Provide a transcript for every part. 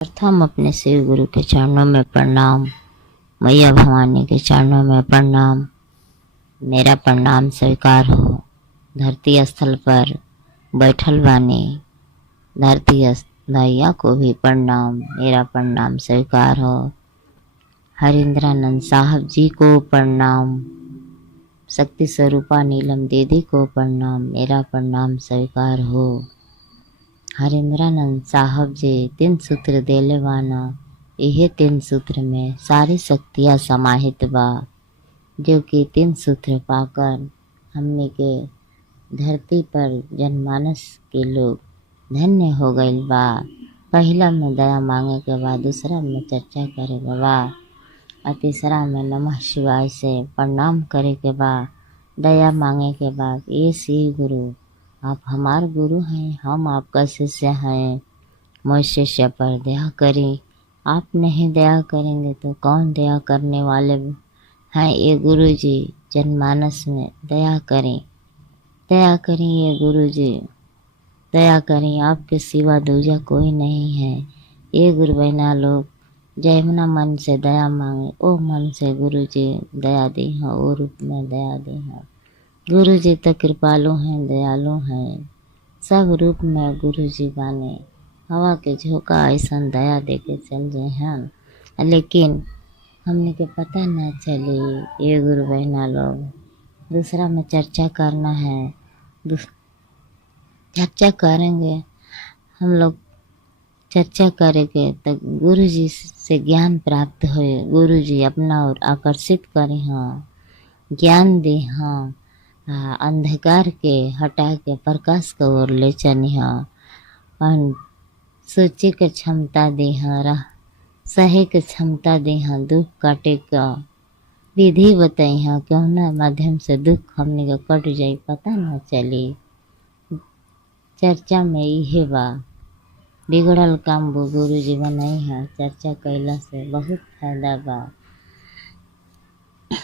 प्रथम अपने शिव गुरु के चरणों में प्रणाम। मैया भवानी के चरणों में प्रणाम। मेरा प्रणाम स्वीकार हो। धरती स्थल पर बैठल बानी, धरती दैया को भी प्रणाम। मेरा प्रणाम स्वीकार हो। हरिंद्रानंद साहब जी को प्रणाम। शक्ति स्वरूपा नीलम दीदी को प्रणाम। मेरा प्रणाम स्वीकार हो। हरिंद्रानंद साहब जी 3 सूत्र देले बाना। यह 3 सूत्र में सारी शक्तियाँ समाहित बा, जो कि 3 सूत्र पाकर हमने के धरती पर जनमानस के लोग धन्य हो गइल बा। पहला में दया मांगे के बाद, दूसरा में चर्चा करे के बाद, और तीसरा में नमः शिवाय से प्रणाम करे के बाद, दया मांगे के बाद, ये श्री गुरु आप हमारे गुरु हैं, हम आपका शिष्य हैं, मुझ शिष्य पर दया करें। आप नहीं दया करेंगे तो कौन दया करने वाले हैं। ये गुरु जी जनमानस में दया करें, दया करें। ये गुरु जी दया करें, आपके सिवा दूजा कोई नहीं है। ये गुरु बहना लोग जैमना मन से दया मांगे, ओ मन से गुरु जी दया दी हैं, ओ रूप में दया दी हैं। गुरु जी तो कृपालु हैं, दयालु हैं। सब रूप में गुरु जी बाने। हवा के झोंका ऐसा दया दे के चल जाए हैं, लेकिन हमने के पता न चली। ये गुरु बहना लोग दूसरा में चर्चा करना है, चर्चा करेंगे हम लोग। चर्चा करेंगे तो गुरु जी से ज्ञान प्राप्त होए। गुरु जी अपना और आकर्षित करें, हाँ ज्ञान दे, हाँ अंधकार के हटा के प्रकाश की ओर ले चली, हाँ सोचे के क्षमता दे, हाँ राह सहे के क्षमता दे, हाँ दुख काटे का विधि बताई, हाँ क्यों ना माध्यम से दुख हमने का कट जाए, पता ना चली। चर्चा में यही बा, बिगड़ल काम वो गुरु जी बनाई है। चर्चा कैला से बहुत फायदा बा।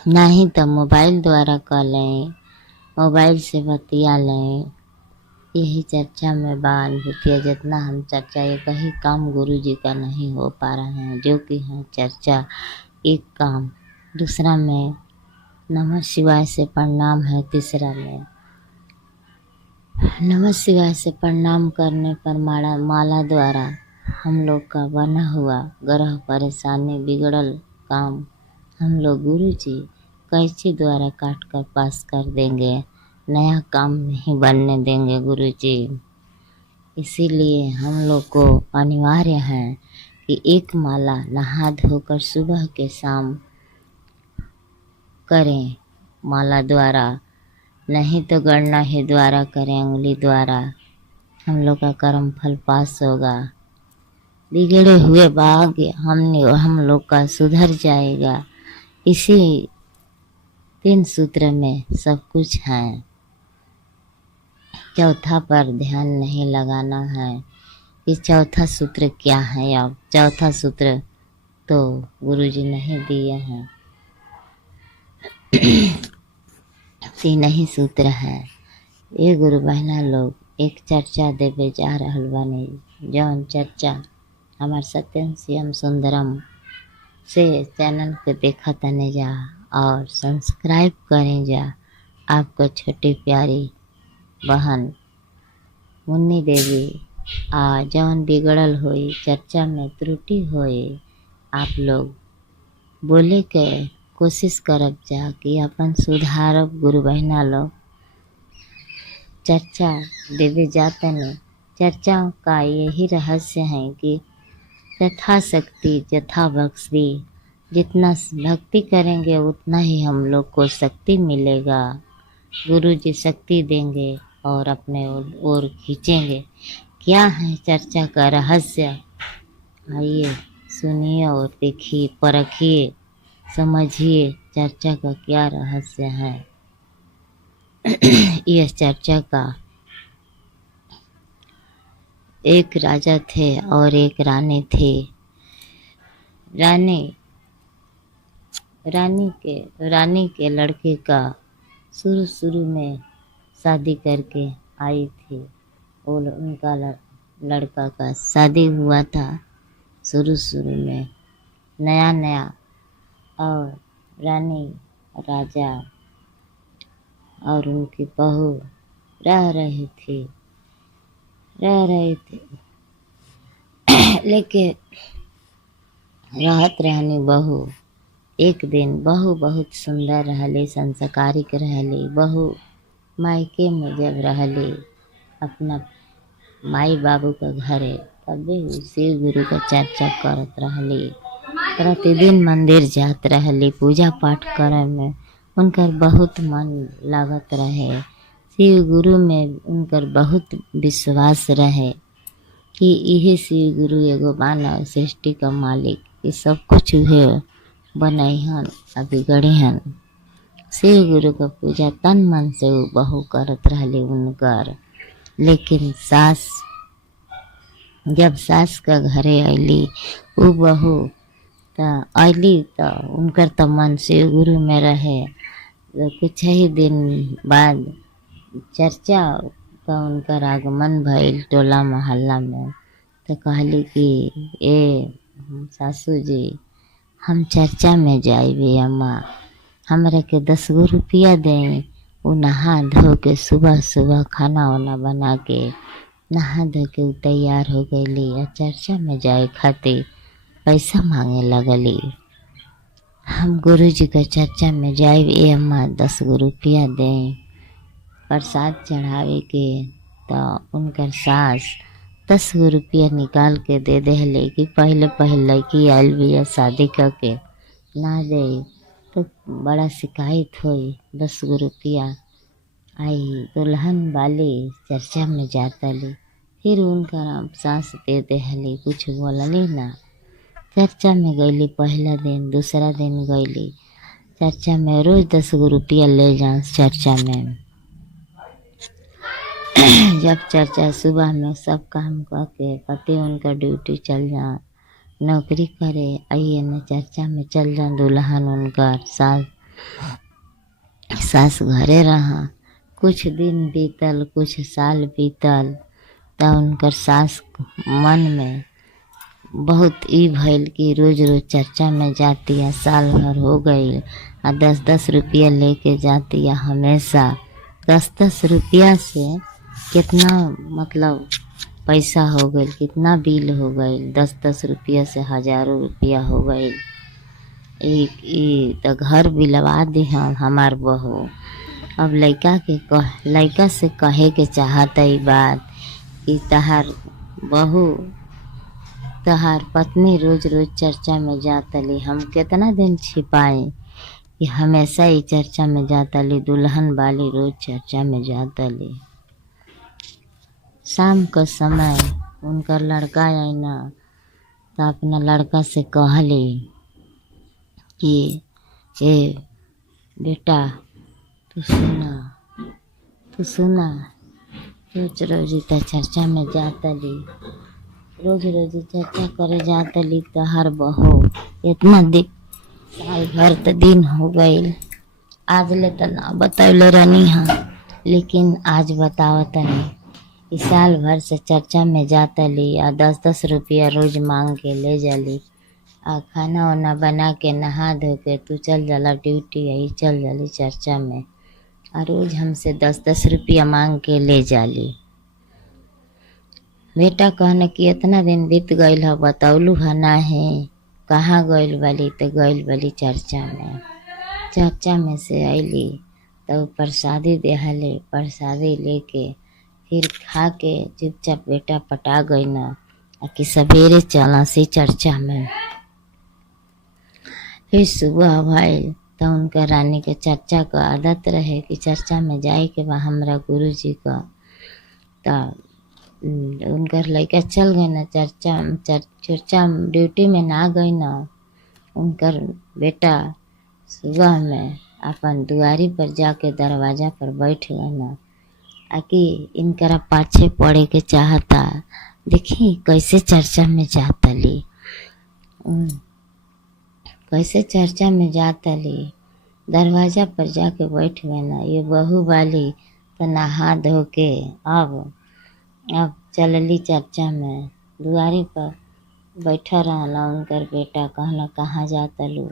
नहीं तो मोबाइल द्वारा कर लें, मोबाइल से बतिया लें। यही चर्चा में बा अनुभूतिया। जितना हम चर्चा, ये कहीं काम गुरु जी का नहीं हो पा रहा है, जो कि है चर्चा एक काम। दूसरा में नमः शिवाय से प्रणाम है। तीसरा में नमः शिवाय से प्रणाम करने पर माला द्वारा हम लोग का बना हुआ ग्रह परेशानी बिगड़ल काम हम लोग गुरु जी कैंची द्वारा काट कर पास कर देंगे। नया काम नहीं बनने देंगे गुरु जी। इसीलिए हम लोग को अनिवार्य है कि एक माला नहा धोकर सुबह के शाम करें माला द्वारा, नहीं तो गणना ही द्वारा करें, उंगली द्वारा। हम लोग का कर्म फल पास होगा। बिगड़े हुए भाग्य हम लोग का सुधर जाएगा। इसी 3 सूत्र में सब कुछ है। चौथा पर ध्यान नहीं लगाना है कि चौथा सूत्र क्या है। अब चौथा सूत्र तो गुरु जी नहीं दिए हैं, 3 ही सूत्र है। ये गुरु बहना लोग एक चर्चा देवे जा रहल बानी, जौन चर्चा हमार सत्यम शिवम सुंदरम से चैनल के देखा तने जा और सब्सक्राइब करें जा। आपको छोटी प्यारी बहन मुन्नी देवी जौन बिगड़ल होई, चर्चा में त्रुटि होई, आप लोग बोले के कोशिश करब जा कि अपन सुधारब। गुरु बहना लोग चर्चा देवे जाते ने। चर्चा का यही रहस्य है कि यथा शक्ति यथा भक्ति, जितना भक्ति करेंगे उतना ही हम लोग को शक्ति मिलेगा। गुरु जी शक्ति देंगे और अपने ओर खींचेंगे। क्या है चर्चा का रहस्य, आइए सुनिए और देखिए, परखिए, समझिए चर्चा का क्या रहस्य है। यह चर्चा का एक राजा थे और एक रानी थी। रानी के लड़के का शुरू में शादी करके आई थी। वो उनका लड़का का शादी हुआ था। शुरू शुरू में नया नया, और रानी राजा और उनकी बहू रह रही थी, रह रही थी। लेकिन रहत रहनी बहू, एक दिन बहू बहुत सुंदर रहली, संस्कारिक रहली। बहू मायके में जब रहली अपना माई बाबू के घरे, तभी उ शिव गुरु का चर्चा करत रहली। प्रतिदिन मंदिर जात रहली, पूजा पाठ करे में उनकर बहुत मन लागत रहे। शिव गुरु में उनकर बहुत विश्वास रहे कि इहे शिव गुरु एगो मानव सृष्टि का मालिक, ये सब कुछ उहे बनैहन आ बिगड़ेहन। शिव गुरु का पूजा तन मन से उ बहू करत रहली उनकर। लेकिन सास, जब सास का घरे अली उ बहू त अली त उनकर त मन शिव गुरु में रहे। तो कुछ ही दिन बाद चर्चा का उनकर आगमन भइल टोला मोहल्ला में। तो कहली कि ए सासू जी, हम चर्चा में जाइबे अम्मा, हमरा के 10 गो रुपया दें। वो नहा धो के सुबह सुबह खाना वाना बना के नहा धो के तैयार हो गईली और चर्चा में जाए खातिर पैसा मांगे लगली। हम गुरु जी के चर्चा में जाइब ए अम्मा, 10 गो रुपया दें प्रसाद चढ़ावे के। तो उनकर सास 10 गो रुपया निकाल के दे देहले कि पहले पहले लड़की आयल बिया शादी करके, ना दे तो बड़ा शिकायत होई। 10 गो रुपया आई दुल्हन वाली चर्चा में जातली। फिर उनकर सास दे देहली, कुछ बोलली ना। चर्चा में गईली, पहला दिन दूसरा दिन गईली चर्चा में, रोज 10 गो रुपया ले जा चर्चा में। जब चर्चा सुबह में सब काम करके पति उनका ड्यूटी चल जा, नौकरी करे, आइए न चर्चा में चल जा दुल्हन उनकर। सास घरे रहा। कुछ दिन बीतल, कुछ साल बीतल, तब उनकर सास मन में बहुत ई भइल कि रोज रोज चर्चा में जाती है। साल भर हो गई और 10-10 रुपया लेके जाती है हमेशा। 10-10 रुपया से कितना मतलब पैसा हो गई, कितना बिल हो गई। 10-10 रुपया से हजारों रुपया हो गई। एक तो घर बिलवा दी हमार बहू। अब लड़का से कहे के चाहत ई बात कि तहार बहू, तहार पत्नी रोज रोज चर्चा में जातली, हम कितना दिन छिपाए कि हमेशा ही चर्चा में जातली, दुल्हन वाली रोज चर्चा में जातली। शाम का समय उनका लड़का आई ना, तो अपना लड़का से कहली कि ए बेटा, तू सुना, रोज रोज तो चर्चा में जातली, रोज रोज चर्चा करे जातली। तो हर बहू इतना साल भर तो दिन हो गई, आज ले तो ना बतौले रहनी हाँ, लेकिन आज बतावतनी। इस साल भर से चर्चा में जातली और 10-10 रुपया रोज मांग के ले जाली। आ खाना वाना बना के नहा धो के तू चल जाला ड्यूटी, यही चल जाली चर्चा में, और रोज हमसे 10-10 रुपया मांग के ले जाली। बेटा कहने कि इतना दिन बीत गईल है, बतौलू है ना है, कहाँ गईल वाली? तो गईल वाली चर्चा में। चर्चा में से अली तो प्रसादी देहले, प्रसादी लेके फिर खा के चुपचाप बेटा पटा गई ना कि सवेरे चला सी चर्चा में। फिर सुबह भइल तो उनका रानी के चर्चा का आदत रहे कि चर्चा में जाए के बा हमरा गुरु जी का। तो उनकर लड़का चल गए ना चर्चा ड्यूटी में ना गई ना। उनकर बेटा सुबह में अपन दुआरी पर जाके दरवाजा पर बैठ गए ना, आकि इनकरा पाछे पड़े के चाहता। देखी कैसे चर्चा में जातली, कैसे चर्चा में जातली। दरवाजा पर जाके बैठ गए ना। ये बहू वाली तो नहा धो के अब चलली चर्चा में दुआरी पर। बैठा रहना उनकर बेटा, कहना कहाँ जाता लू,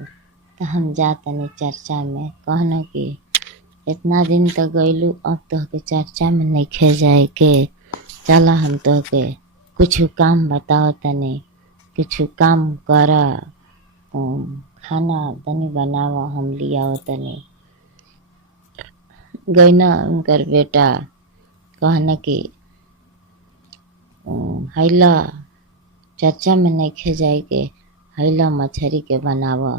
तो हम जातनी चर्चा में। कहना कि इतना दिन तक गइलू, अब तोहके चर्चा में नइखे जाए के, चला हम तोहके कुछ काम बताओ तनी, कुछ काम कर, खाना तनी बनावा हम लियाओ तनी। गइना उनकर बेटा, कहना कि हैला चर्चा में नइखे जाए के, हैला मछरी के बनावा,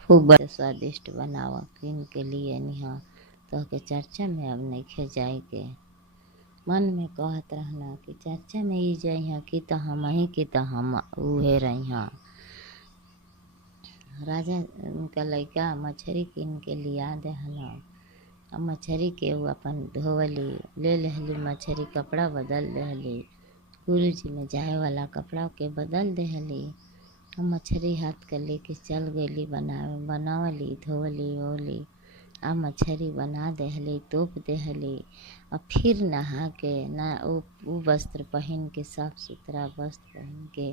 खूब स्वादिष्ट बनावा, किन के लिए निहा, तोहके चर्चा में अब नइखे जाए के। मन में कहत रहना कि चर्चा में ई जइहा कि त हमही कि त हम उहे रहिहा। राजा उनका लइका मछरी किन के लिया देहला। अब मछरी के ऊ अपन धोवली, ले लेहली मछरी, कपड़ा बदल देहली, गुरुजी में जाए वाला कपड़ा के बदल देहली। अब मछरी हाथ के लेके चल गईली बनावे, बनावली, धोवली ओवली, आ मछरी बना देहली, तोप देहली। और फिर नहा के ना ऊ वस्त्र पहन के, साफ सुथरा वस्त्र पहन के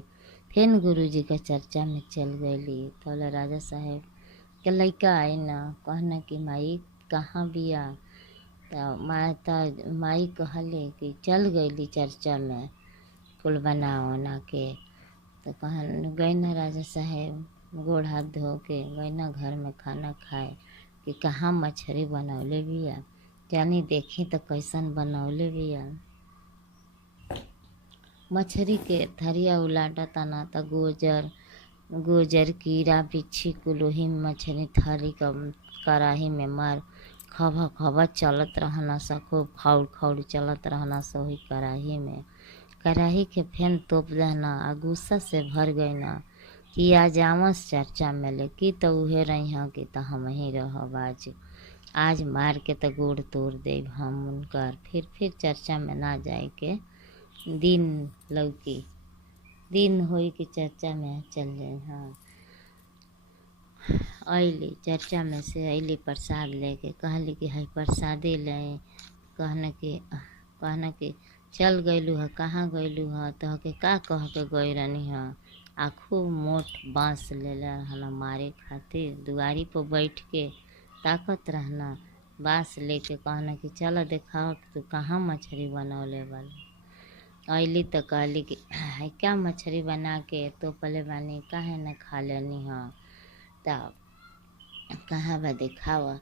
फिर गुरुजी के चर्चा में चल गईली। तोले राजा साहेब के लइका आई ना, कहना कि माई कहाँ बिया, माई कहले कि चल गईली चर्चा में कुल बना उना के। तो कहन गईना राजा साहेब गोड़ हाथ धो के गईना घर में खाना खाए कि कहाँ मछरी बनौले बिया, जानी देखी तो कैसन बनौले बिया। मछरी के थरिया उलाटा तना त गोजर कीड़ा बिच्छी कुलोही मछरी थाली कराही में मार खबा खबा चलत रहना सा, खूब खौड़ खौड़ चलत रहना सा वही कराही में। कराही के फेन तोप देना, आ गुस्सा से भर गई ना कि आज आमस चर्चा में ले कि तो उहे रही कि तो हम ही रहब, आज मार के तो गोड़ तोड़ देब हम उनकर। फिर चर्चा में ना जाए के दिन लौकी, दिन होई कि चर्चा में चल जाए। हाँ अली चर्चा में से अली प्रसाद लेके, कहली कि है प्रसादे ले। कहना कि चल गईलू है, कहाँ गईलू है, तो के का कह के गई रहनी है। आ खूब मोट बाँस ले रहना मारे खातिर, दुआरी पर बैठ के ताकत रहना बाँस लेके। कहना कि चल देखाओ कि तू कहाँ मछरी बनौले वाली। अली तो कहली कि है क्या मछरी बना के तो पले बानी, काहे न खा लेनी है, तब कहाँ बा दिखावा।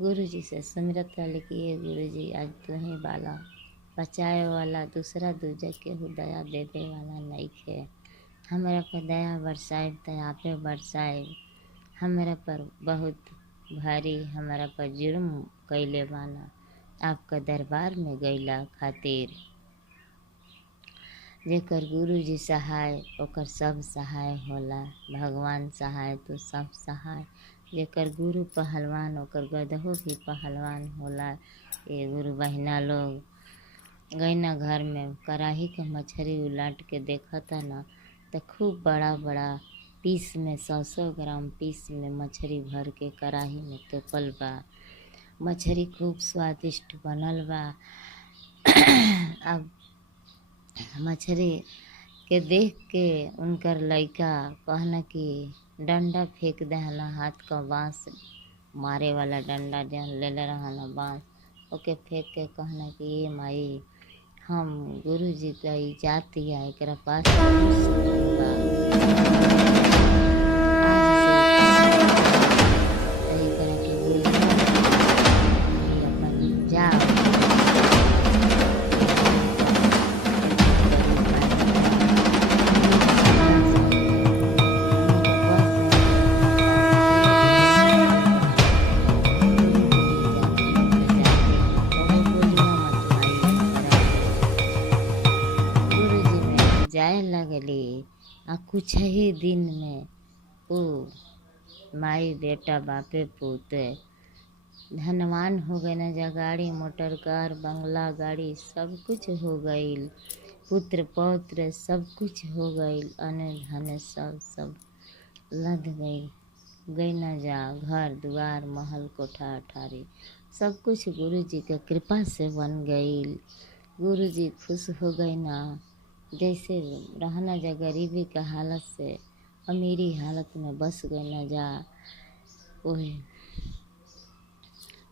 गुरुजी से सुमिरत रहली कि ये गुरुजी आज तू ही बाला बचाए वाला, दूसरा दूजा केहू दया दे दे वाला नइखे। हमरा पर दया बरसाइब त आपे बरसाइब, हमरा पर बहुत भारी हमरा पर जुर्म कैले बाना, आपका दरबार में गईला खातिर। जेकर गुरुजी सहाय ओकर सब सहाय होला, भगवान सहाय तो सब सहाय। जेकर गुरु पहलवान ओकर गदहो भी पहलवान होला। ये गुरु बहिना लोग गईना घर में कराही के मछरी उलाट के देखता ना, तो खूब बड़ा बड़ा पीस में 100 ग्राम पीस में मछरी भर के कराही में तोपल बा। मछरी खूब स्वादिष्ट बनल बा। अब मछरी के देख के उनकर लइका कहना कि डंडा फेंक दहला, हाथ का बाँस मारे वाला डंडा जहाँ ले रहना बाँस, ओके फेंक के कहना कि ये माई हम गुरुजी का ई जाति है, एकरा पास जाए लगली। आ कुछ ही दिन में वो माई बेटा बापे पोते धनवान हो गए न, जा गाड़ी मोटर कार बंगला गाड़ी सब कुछ हो गईल, पुत्र पौत्र सब कुछ हो गईल, अने धने सब लद गई न, जा घर दुआर महल कोठा अठारी सब कुछ गुरुजी के कृपा से बन गईल। गुरुजी खुश हो गई ना, जैसे रहना जा गरीबी का हालत से अमीरी हालत में बस गए न जा, वही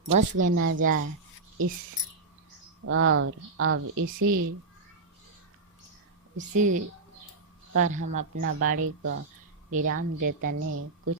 बस गए न जा इस। और अब इसी इसी पर हम अपना बाड़ी को विराम देतनी। कुछ